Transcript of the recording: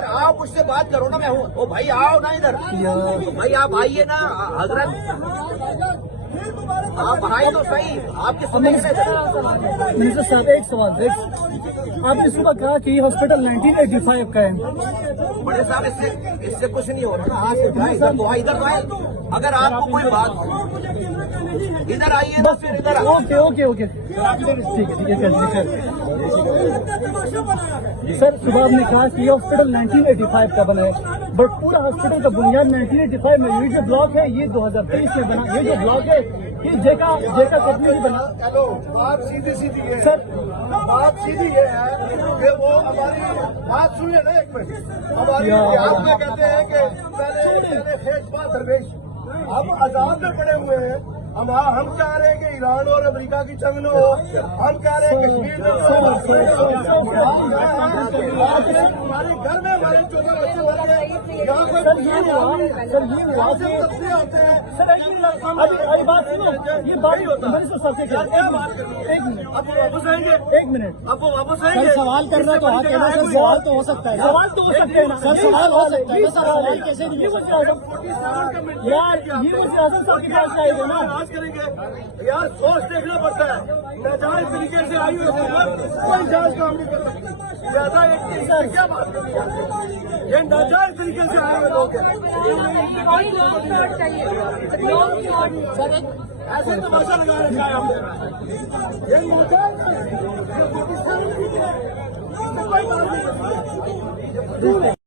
ادھر آپ مجھ سے بات کرو نا، میں ہوں. او بھائی آؤ نا ادھر. بھائی آپ آئیے نا حضرت، آپ آئے تو صحیح. آپ کس منسٹر صاحب ایک سوال ہے، آپ نے صبح کہا کہ یہ ہاسپٹل 1985 کا ہے. بڑے صاحب اس سے کچھ نہیں ہو رہا نا. ادھر تو آئے. اگر آپ کو کوئی بات ہو ادھر آئیے نا، پھر ادھر اوکے اوکے اوکے ٹھیک ہے سر. صبح آپ نے کہا کہ یہ ہاسپٹل 1985 کا بنا ہے، بٹ پورا ہاسپٹل کا بنیاد 1985 میں. یہ جو بلاک ہے یہ 2023 میں بنا. یہ جو بلاک ہے یہ جیکا کمپنی نہیں بنا. چلو بات سیدھی ہے سر بات سیدھی یہ ہے کہ وہ ہماری بات سنیے نا ایک منٹ. ہماری آپ میں کہتے ہیں کہ پہلے خیش بات درویش، ہم عذاب میں پڑے ہوئے ہیں. ہم کہہ رہے ہیں کہ ایران اور امریکہ کی جنگ نہ ہو، ہم کہہ رہے ہیں کشمیر میں ہمارے گھر میں ہمارے 14 بچے مر گئے. یہاں پر تبصرے ہوتے ہیں. ابھی بات سنو، یہ بات منسٹر صاحب سے کیا اب وہ واپس آئیں گے. ایک منٹ اب وہ واپس آئیں گے. سوال کرنا تو حق ہے نا سر. سوال تو ہو سکتا ہے. سوال تو ہو سکتا ہے نا سر. سوال ہو سکتا ہے. سوال کیسے نہیں ہو سکتا یار؟ یہ وزیر اعظم صاحب کے پاس آئے گا نا. آج کریں گے یار، سوچ دیکھنا پڑتا ہے. ناجائز طریقے سے آئی ہوئی حکومت کوئی جائز کام نہیں کر سکتی. زیادہ ایک چیز سے کیا بات کریں گے؟ یہ ناجائز طریقے سے آئے ہوئے لوگ ہیں. ایسے تماشا لگا رکھا ہے ہم نے. یہ ناجائز کوئی بات نہیں.